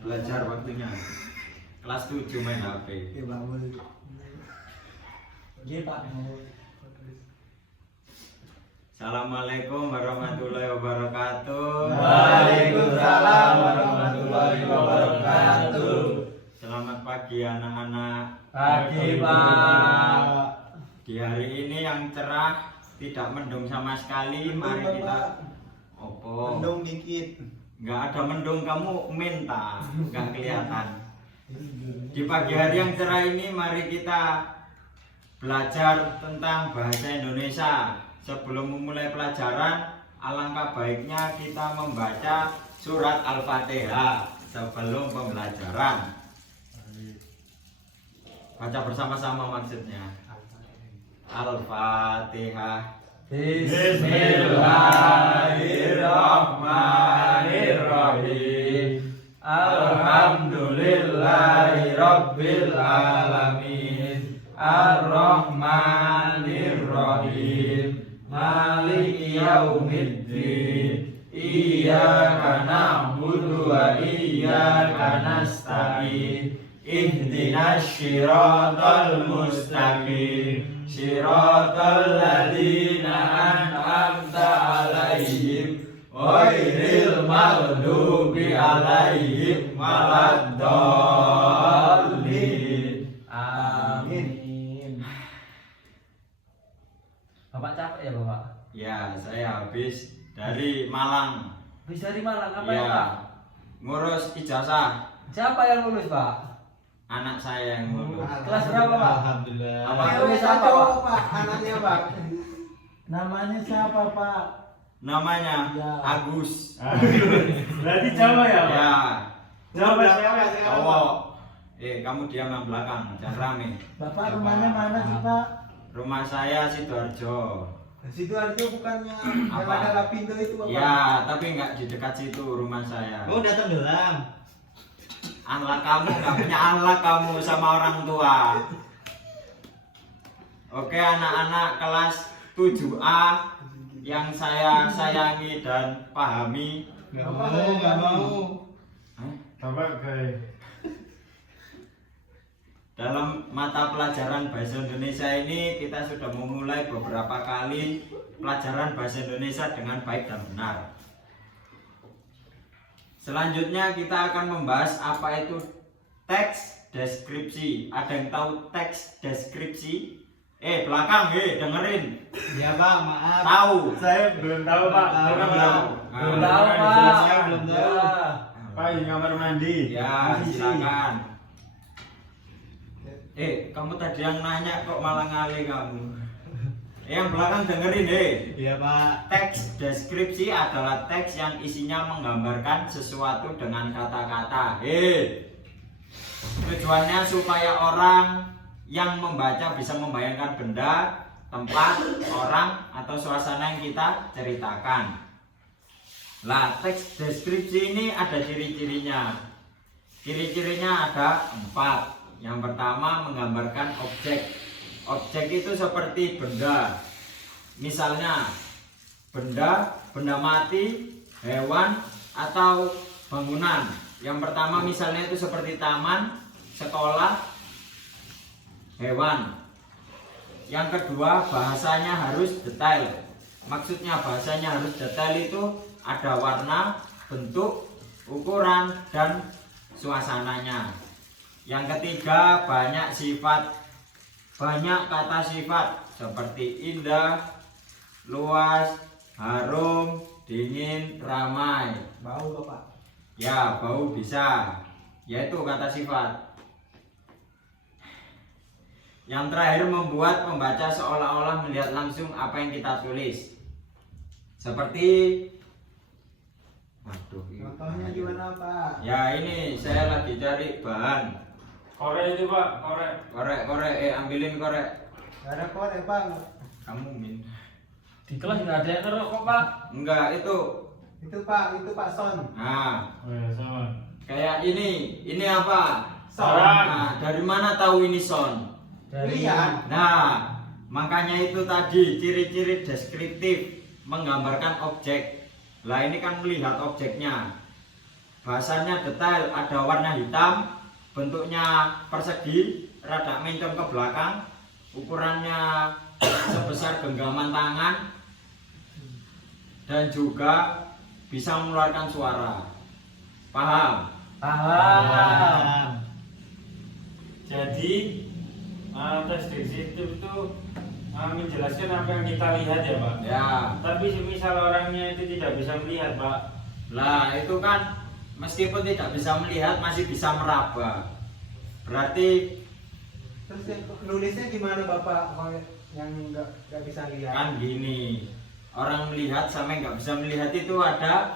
belajar waktunya. Kelas 7 main HP. Oke, bangun. Nggih, Pak. Assalamualaikum warahmatullahi wabarakatuh. Waalaikumsalam warahmatullahi wabarakatuh. Selamat pagi anak-anak. Pagi, Pak. Di hari ini yang cerah, tidak mendung sama sekali. Mari kita opo. Mendung dikit. Enggak ada mendung, kamu minta, enggak kelihatan. Di pagi hari yang cerah ini mari kita belajar tentang bahasa Indonesia. Sebelum memulai pelajaran, alangkah baiknya kita membaca surat Al-Fatihah sebelum pembelajaran. Baca bersama-sama maksudnya. Al-Fatihah. Bismillahirrahmanirrahim. Alhamdulillahirabbil alamin. Ar-Rahmanirrahim. Maliki yaumiddin. Iyyaka na'budu wa iyyaka nasta'in. Ihdinas siratal mustaqim. Siratal ladzina an'amta 'alaihim ghairil maghdubi 'alaihim waladdallin. Amin. Bapak capek ya, Bapak? Ya, saya habis dari Malang. Habis dari Malang apa Ya, ya, Pak? ngurus ijazah. Siapa yang lulus, Pak? Anak saya yang ngurus. Kelas berapa, Pak? Alhamdulillah. Apa? Lulus apa, Pak? Anaknya Pak. Namanya siapa Pak? Namanya Ya. Agus. Berarti Jawa ya, Pak? Ya, Jawa siapa? cowok. Kamu diam yang belakang, jangan rame. Bapak rumahnya mana sih Pak? Rumah saya Sidoarjo. Sidoarjo bukannya yang Apa? ada Lapindo itu Bapak? Ya, tapi nggak di dekat situ rumah saya. Oh, udah tenggelam. Ahlak kamu nggak punya ahlak kamu sama orang tua. Oke, anak-anak kelas 7A yang saya sayangi dan pahami. Nggak Bapak mau, nggak mau. Hah? Bapak kayak Dalam mata pelajaran bahasa Indonesia ini kita sudah memulai beberapa kali pelajaran bahasa Indonesia dengan baik dan benar. Selanjutnya kita akan membahas apa itu teks deskripsi. Ada yang tahu teks deskripsi? Belakang, dengerin. Ya Pak, maaf. Tahu? saya belum tahu, Pak. Saya Belum belum tahu. Belum Nah, tahu, Pak. Saya belum tahu. Ya. Pak, di kamar mandi. Ya, silakan. Kamu tadi yang nanya kok malah ngalih kamu. Yang belakang dengerin, Iya, Pak. Teks deskripsi adalah teks yang isinya menggambarkan sesuatu dengan kata-kata. Tujuannya supaya orang yang membaca bisa membayangkan benda, tempat, orang, atau suasana yang kita ceritakan. Lah, teks deskripsi ini ada ciri-cirinya. Ciri-cirinya ada 4. Yang pertama, menggambarkan objek. Objek itu seperti benda. Misalnya benda mati, hewan, atau bangunan. Yang pertama misalnya itu seperti taman, sekolah, hewan. Yang kedua, bahasanya harus detail. Maksudnya bahasanya harus detail itu ada warna, bentuk, ukuran, dan suasananya. Yang ketiga, banyak sifat. Banyak kata sifat seperti indah, luas, harum, dingin, ramai. Bau Bapak. Ya, bau bisa. Yaitu kata sifat. Yang terakhir, membuat pembaca seolah-olah melihat langsung apa yang kita tulis. Seperti Contohnya gimana Pak? Ya, ini saya lagi cari bahan. Korek itu, Pak. Korek. Korek, ambilin korek. Gak ada korek Pak. Kamu min. Di kelas nggak ada yang ngerokok, Pak. Enggak, itu. Itu Pak Son. Nah, Oh, ya, sama. kayak ini apa? Son. Nah, dari mana tahu ini son? Lihat. Nah, makanya itu tadi ciri-ciri deskriptif menggambarkan objek. Lah ini kan melihat objeknya. bahasannya detail, ada warna hitam, bentuknya persegi, rada mencong ke belakang, ukurannya sebesar genggaman tangan, dan juga bisa mengeluarkan suara. Paham? Paham. Jadi tes deskriptif itu menjelaskan apa yang kita lihat ya Pak. Ya. Tapi semisal orangnya itu tidak bisa melihat Pak. Lah itu kan meskipun tidak bisa melihat masih bisa meraba. Berarti Terus yang nulisnya gimana Bapak kalau yang nggak bisa lihat? kan gini, orang melihat sama yang nggak bisa melihat itu ada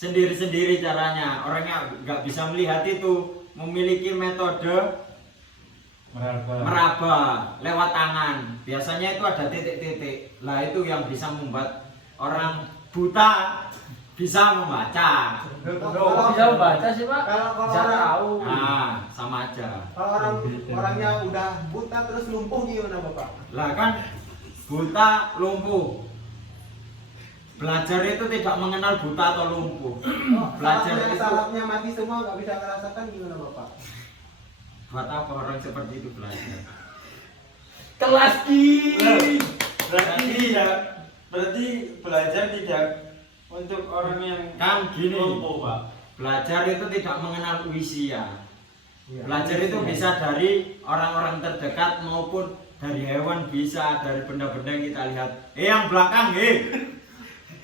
sendiri-sendiri caranya. Orang yang nggak bisa melihat itu memiliki metode meraba lewat tangan. Biasanya itu ada titik-titik. Lah itu yang bisa membuat orang buta bisa membaca. Kok bisa membaca sih Pak? Kalau Bisa orang- tahu. Nah, sama aja. Kalau orangnya udah buta terus lumpuh gimana Bapak? Lah kan buta lumpuh. Belajar itu tidak mengenal buta atau lumpuh. Belajar itu sarafnya mati semua nggak bisa merasakan gimana Bapak? buat apa orang seperti itu belajar? Kelas ki. Berarti belajar tidak untuk orang yang Kan gini, lumpuh Pak. belajar itu tidak mengenal usia. Iya. Belajar itu bisa dari orang-orang terdekat maupun dari hewan, bisa dari benda-benda yang kita lihat. Yang belakang,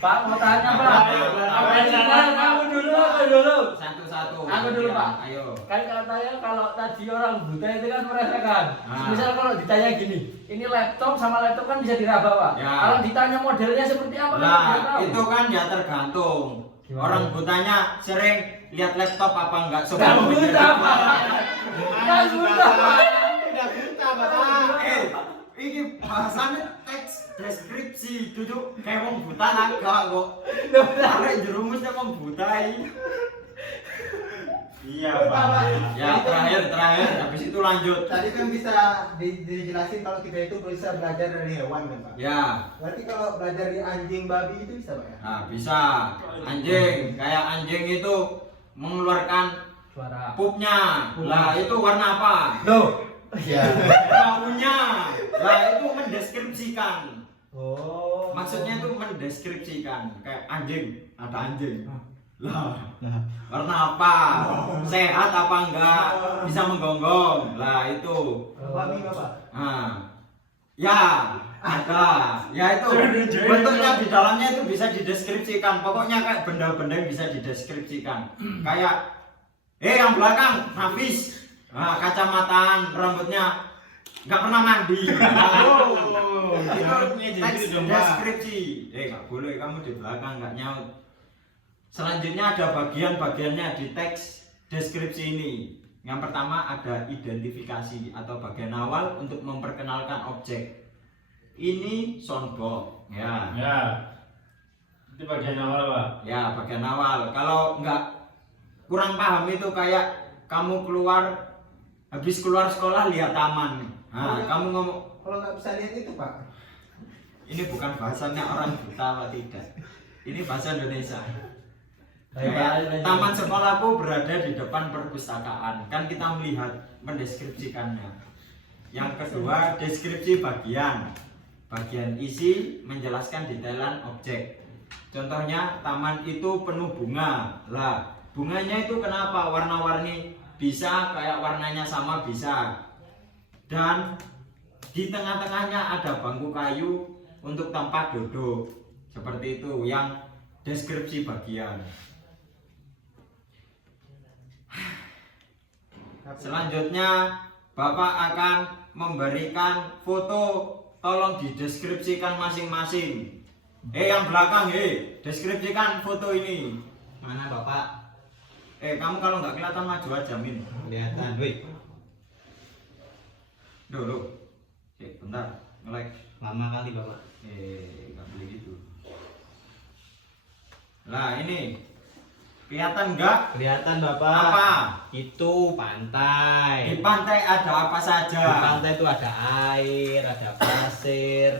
Pak mau tanya Pak. Apa yang Aku dulu. satu-satu. Aku dulu, Ya, Pak. Ayo. Kan katanya kalau tadi orang buta itu kan merasakan. Ah. Misal kalau ditanya gini, ini laptop sama laptop kan bisa diraba Pak. Ya. Kalau ditanya modelnya seperti apa kan Lah, tidak tahu. itu kan ya tergantung. Gimana? Orang butanya sering lihat laptop apa enggak Kan buta Pak. Kan buta Pak. Tidak buta Bapak. Ini bahasanya teks deskripsi, duduk kayak wong buta lah kok. Arek jerumusnya wong buta ini. Iya Pak. Pak. Ya, terakhir, habis itu lanjut. Tadi kan bisa dijelasin kalau kita itu bisa belajar dari hewan kan Pak? Ya, Berarti kalau belajar dari anjing babi itu bisa Pak ya? nah bisa. Anjing, kayak anjing itu mengeluarkan Suara. pupnya. Lah, itu warna apa? Loh. Iya. Baunya. Lah, itu mendeskripsikan. Oh. Maksudnya itu mendeskripsikan kayak anjing, ada anjing. Lah, warna apa? Sehat apa enggak? Bisa menggonggong. Lah itu. Babi Bapak. Nah. Ya, ada. Ya itu bentuknya di dalamnya itu bisa dideskripsikan. Pokoknya kayak benda-benda yang bisa dideskripsikan. Kayak yang belakang Hafiz. Nah, kacamataan, rambutnya nggak pernah mandi. Itu teks deskripsi. Nggak boleh kamu di belakang nggak nyaut. Selanjutnya ada bagian-bagiannya di teks deskripsi ini. Yang pertama ada identifikasi atau bagian awal untuk memperkenalkan objek. Ini soundboard, ya. Ya. Itu bagian awal Pak. Ya, bagian awal. Kalau nggak kurang paham itu kayak kamu habis keluar sekolah lihat taman. Nah, kamu ngomong Kalau nggak bisa lihat itu Pak. ini bukan bahasanya orang buta atau tidak. Ini bahasa Indonesia. Baik, Kayak Pak. taman sekolahku berada di depan perpustakaan. Kan kita melihat mendeskripsikannya. Yang kedua, deskripsi bagian. Bagian isi menjelaskan detailan objek. Contohnya taman itu penuh bunga. Lah, bunganya itu kenapa warna-warni? Bisa kayak warnanya sama bisa. Dan di tengah-tengahnya ada bangku kayu untuk tempat duduk. Seperti itu yang deskripsi bagian. Selanjutnya Bapak akan memberikan foto, tolong dideskripsikan masing-masing. Yang belakang, deskripsikan foto ini. Mana Bapak? Kamu kalau nggak kelihatan maju aja, Min. Kelihatan, wih. Duh, bentar, nge-like. Lama kali Bapak. Nggak boleh gitu. Lah ini, kelihatan nggak? Kelihatan Bapak. Apa? Itu pantai. Di pantai ada apa Di saja? pantai itu ada air, ada pasir.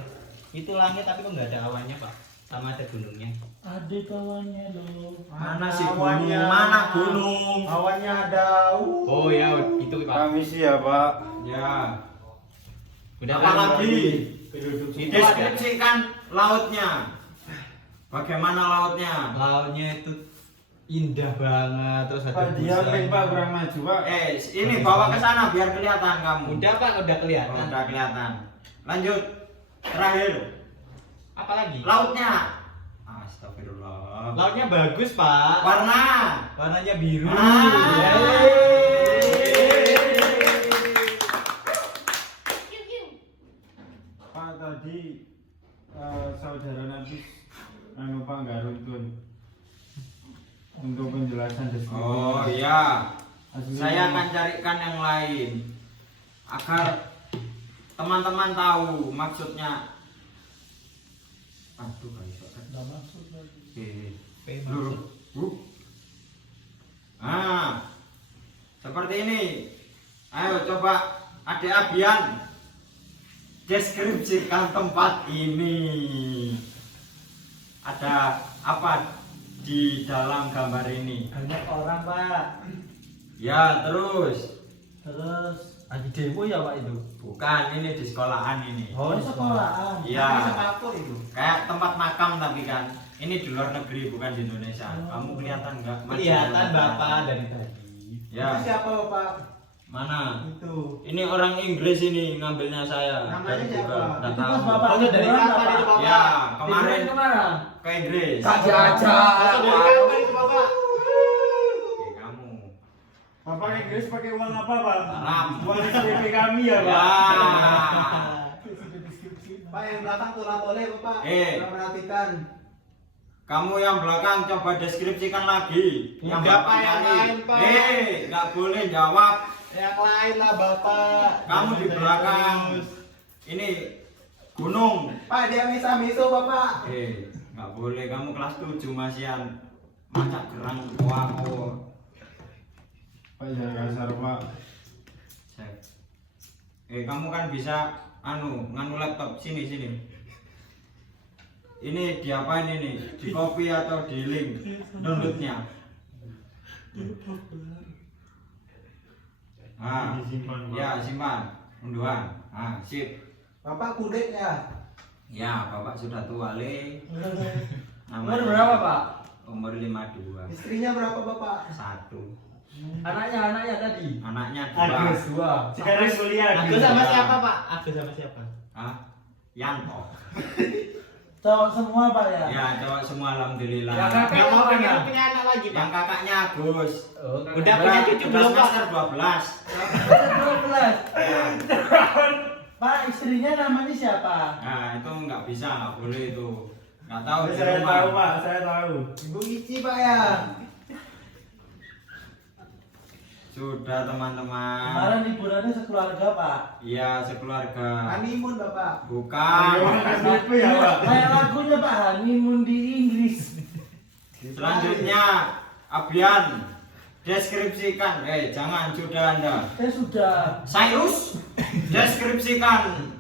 Itu langit tapi kok nggak ada awannya Pak? Sama ada gunungnya. Ada kawannya loh. Mana sih Awannya? gunung? Mana gunung? Awannya ada. Oh ya, itu Pak. Kami sih ya Pak. Ya. Udah Apa kan? lagi? Penduduk Deskripsikan lautnya. Bagaimana lautnya? Lautnya itu indah banget, terus ada Pak dia busanya. Pak kurang maju Pak. Ini bawa ke sana biar kelihatan kamu. Udah Pak, udah Oh, kelihatan. udah kelihatan. Lanjut. Terakhir. Apa lagi? Lautnya. Astagfirullah. Lautnya bagus Pak. Warna. Warnanya biru. Pak tadi saudara Nafis Pak nggak runtun untuk penjelasan deskripsi. Oh iya. Aslinya- Saya akan carikan yang lain agar teman-teman tahu maksudnya. Aduh, nggak bisa kan? Nggak masuk lagi. P maksud. Seperti ini. Ayo coba Adik Abian deskripsikan tempat ini. Ada apa di dalam gambar ini? Banyak orang Pak. Ya, terus. Terus lagi demo ya Pak itu. Bukan, ini di sekolahan ini. Oh sekolahan. Iya. Sepatu itu. Kayak tempat makam tapi kan. Ini di luar negeri bukan di Indonesia. Kamu kelihatan nggak? Kelihatan Bapak dari tadi. Ya. Itu siapa Bapak? Mana? Itu. Ini orang Inggris ini ngambilnya saya. Namanya Dari siapa? Google. Nggak Itu tahu. pas Bapak Foto dari liburan, kapan Bapak? itu, Bapak? Ya, kemarin Liburan kemana? ke Inggris. Kasih aja. Foto dari kapan itu Bapak? Oke, kamu. Bapak Inggris pakai uang apa Pak? Haram. Uang SPP kami ya Ya. Pak. Pak yang belakang tuh latole Bapak. Eh. Perhatikan. Kamu yang belakang coba deskripsikan lagi. Udah, Bapak Pak, yang nyari. lain, Pak. Nggak boleh jawab. Yang lain lah Bapak. Kamu di belakang. Ini gunung. Pak dia miso Bapak. Nggak boleh. Kamu kelas 7 masihan macak gerang wako. Pak jangan kasar Pak. Kamu kan bisa nganu laptop sini. Ini diapain ini? Di copy atau di link downloadnya? Disimpan, Pak. Ya simpan unduhan. Sip. Bapak kudet ya. Ya, Bapak sudah tua le. Umur berapa Pak? Umur 52. Istrinya berapa Bapak? 1. Anaknya tadi. Anaknya Agus. 2. Sekarang kuliah. Aku sama siapa Pak? Aku sama siapa? Yanto. Cowok semua Pak ya. Ya, cowok semua alhamdulillah. Ya, kakak. Yang mau mana? punya anak lagi Pak? Yang kakaknya Agus. Oh, Udah punya cucu belum Pak? semester 12. 12. Ya. Pak istrinya namanya siapa? Nah, itu nggak bisa, nggak boleh itu. Nggak tahu di Saya rumah. tahu Pak, saya tahu. Ibu Ici Pak ya. Sudah teman-teman. Kemarin liburannya sekeluarga Pak. Iya, sekeluarga. Honeymoon Bapak. Bukan. SPP ya Pak. Kayak lagunya Pak honeymoon di Inggris. Selanjutnya, Abian deskripsikan. Jangan sudah Anda. Saya sudah. Cyrus deskripsikan.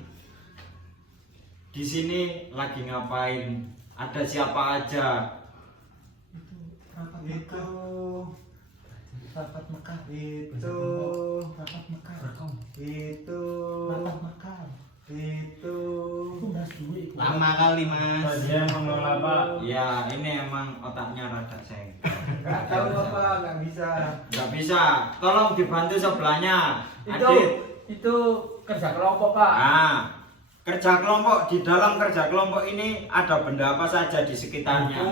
Di sini lagi ngapain? Ada siapa aja? Itu. Sahabat Mekah. Itu. Sahabat Mekah. Itu. Sahabat Mekah. Itu. Itu mas duit. Lama kali Pak Mas. dia mengelola Pak. Ya, ini emang otaknya rada sengkel. Nggak tahu Bapak, nggak bisa. Nggak bisa. Tolong dibantu sebelahnya. Itu Adit. itu kerja kelompok Pak. Kerja kelompok, di dalam kerja kelompok ini ada benda apa saja di sekitarnya? Di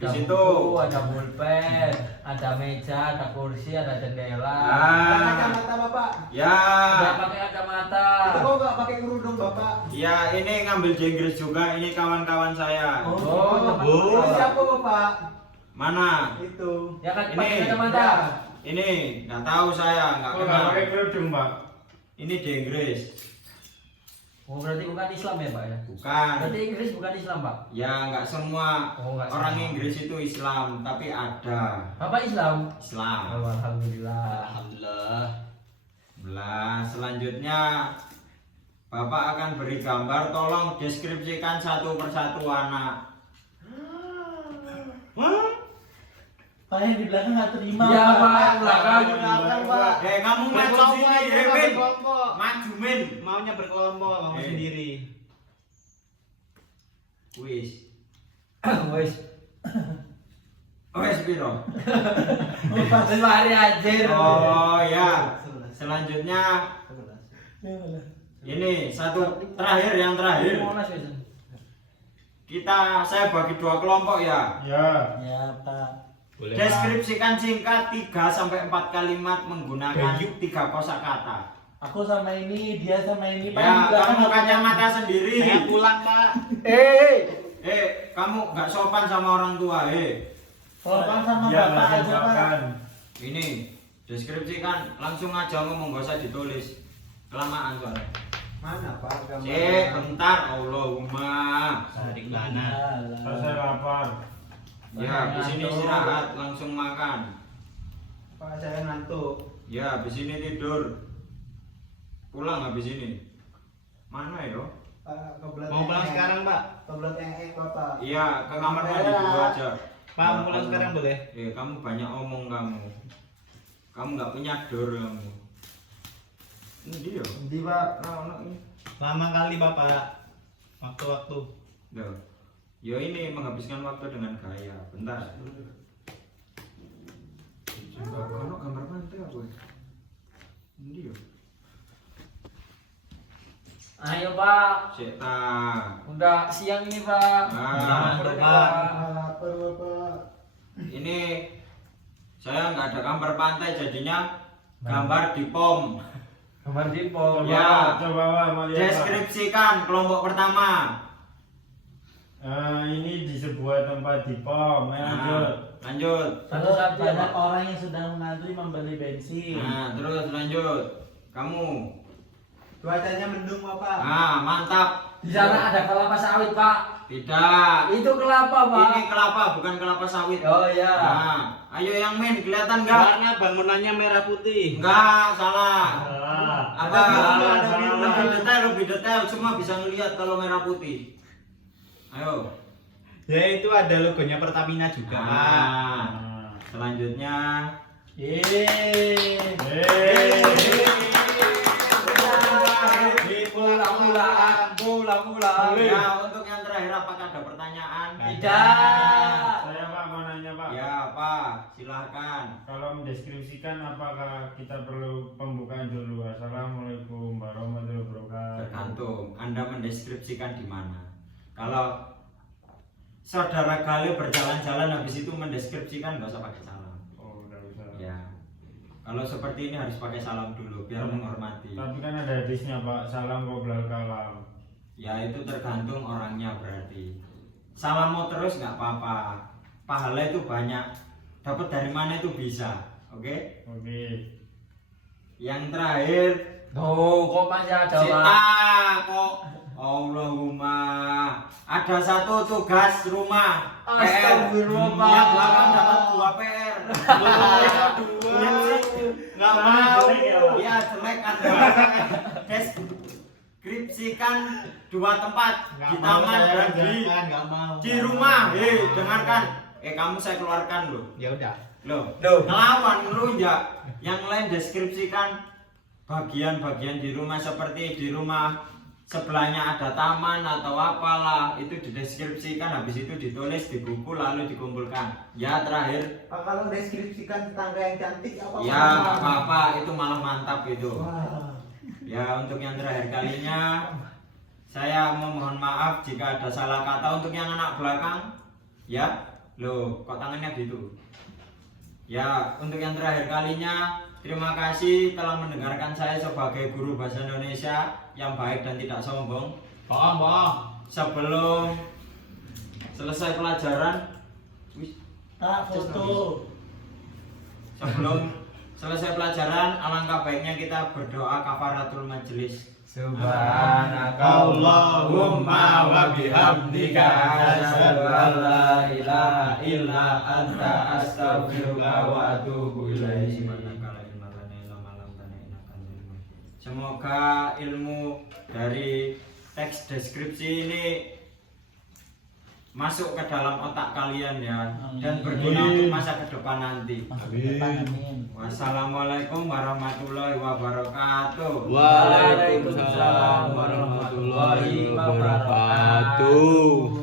Ada situ. buku, ada pulpen, ada meja, ada kursi, ada jendela. Pakai kacamata Bapak. Ya, Nggak pakai kacamata. Itu kok nggak pakai kerudung Bapak? ya ini ngambil di Inggris juga. Ini kawan-kawan saya. Oh, Itu siapa Bapak? Mana? Itu. ya kan Ini. pakai kacamata. Ini nggak tahu saya, nggak Kok nggak kenal. pakai kerudung Pak? Ini di Inggris. Oh berarti bukan Islam ya Pak ya? Bukan. Berarti Inggris bukan Islam Pak? Ya nggak semua Oh, nggak orang semua. Inggris itu Islam, tapi ada Bapak Islam? Islam. Oh, Alhamdulillah. Alhamdulillah. Selanjutnya Bapak akan beri gambar, tolong deskripsikan satu persatu anak. Pak yang di belakang nggak terima. Iya, Pak, belakang. Pak. Kamu maju sini, Min. Berkelompok. Maju, Min. Maunya berkelompok, mau sendiri. Wis. Wes. Wis piro? Wes mari anjir. Oh ya. Selanjutnya 11. ini satu terakhir, yang terakhir. Saya bagi 2 kelompok ya. Ya. Ya Pak. Boleh. Deskripsikan singkat 3 sampai 4 kalimat menggunakan 3 kosakata. Aku sama ini, dia sama ini. Pak Ya, yang di belakang kamu nggak kacamata sendiri. Saya pulang, Pak. Kamu gak sopan sama orang tua, Sopan sama Dia bapak lagi aja Pak. makan. Ini deskripsikan, langsung aja ngomong, gak usah ditulis. Kelamaan soalnya. Mana Pak gambarnya? Bentar, Allahumma. Sadik lana. Saya lapar. Ya, habis ini istirahat, langsung makan. Pak saya ngantuk. Ya, habis ini tidur. Pulang habis ini. Mana yo? Pak kebelet. Mau pulang sekarang, Pak? Kebelet Bapak. Iya, ke kamar mandi dulu aja. Pak, mau pulang sekarang boleh? Kamu banyak omong kamu. Kamu nggak punya dor kamu. Ini dia. Di Pak. Lama kali, Bapak. Waktu-waktu. Loh. Yo ini menghabiskan waktu dengan gaya. Bentar. Kono gambar pantai apa? Ini dia. Ayo Pak, Cek ta. udah siang ini Pak. Nah, Udah, Pak. Lapar Bapak. Ini saya nggak ada gambar pantai, jadinya gambar di pom. Gambar di pom. Coba, Ya. coba Pak, mau lihat Pak. Deskripsikan kelompok pertama. Ini di sebuah tempat di pom. Lanjut. Lanjut. Satu-satu ya, Banyak Pak. orang yang sedang mengantri membeli bensin. Nah, terus lanjut. Kamu. Cuacanya mendung Bapak. Nah, mantap. Di sana ada kelapa sawit Pak. Tidak. Itu kelapa Pak. Ini kelapa, bukan kelapa sawit. Oh iya. Nah, ayo yang main kelihatan nggak? Warna bangunannya merah putih. Enggak, salah. Salah. Apa? Lebih detail, semua bisa ngelihat kalau merah putih. Ayo. Ya itu ada logonya Pertamina juga, Pak. Nah, selanjutnya. Pulang. Ya, untuk yang terakhir apakah ada pertanyaan? Tidak. Saya Pak mau nanya Pak. Ya, Pak, silahkan. Kalau mendeskripsikan apakah kita perlu pembukaan dulu? Assalamualaikum warahmatullahi wabarakatuh. Tergantung Anda mendeskripsikan di mana. Kalau saudara Gale berjalan-jalan habis itu mendeskripsikan nggak usah pakai salam. Oh, enggak usah. Ya. Kalau seperti ini harus pakai salam dulu biar menghormati. Tapi kan ada hadisnya Pak, salam qoblal kalam. Ya itu tergantung orangnya berarti. Salam mau terus nggak apa-apa. Pahala itu banyak. Dapat dari mana itu bisa. Oke? Oke. Yang terakhir. Tuh, kok masih ada Pak? Cita kok. Allahumma. Ada satu tugas rumah. Astagfirullah, Pak. Yang belakang dapat 2 PR. Nggak mau. Ya jelek Anda. Deskripsikan 2 tempat di taman dan di rumah. Dengarkan. Kamu saya keluarkan loh. Ya udah. Loh, ngelawan ngelunjak. Yang lain deskripsikan bagian-bagian di rumah, seperti di rumah sebelahnya ada taman atau apalah, itu dideskripsikan, habis itu ditulis di buku lalu dikumpulkan. Ya terakhir. Pak kalau deskripsikan tetangga yang cantik apa? Ya nggak apa-apa, itu malah mantap itu. Wah. Ya untuk yang terakhir kalinya saya mohon maaf jika ada salah kata. Untuk yang anak belakang, ya, loh kok tangannya gitu. Ya untuk yang terakhir kalinya, terima kasih telah mendengarkan saya sebagai guru bahasa Indonesia yang baik dan tidak sombong. Bohong. Sebelum selesai pelajaran, Kak, foto. sebelum selesai pelajaran, alangkah baiknya kita berdoa kafaratul majelis. Subhanakallahumma wa bihamdika asyhadu an la ilaha illa anta astaghfiruka wa atubu ilaik. Semoga ilmu dari teks deskripsi ini masuk ke dalam otak kalian ya dan berguna untuk masa ke depan nanti. Wassalamualaikum warahmatullahi wabarakatuh. Waalaikumsalam warahmatullahi wabarakatuh.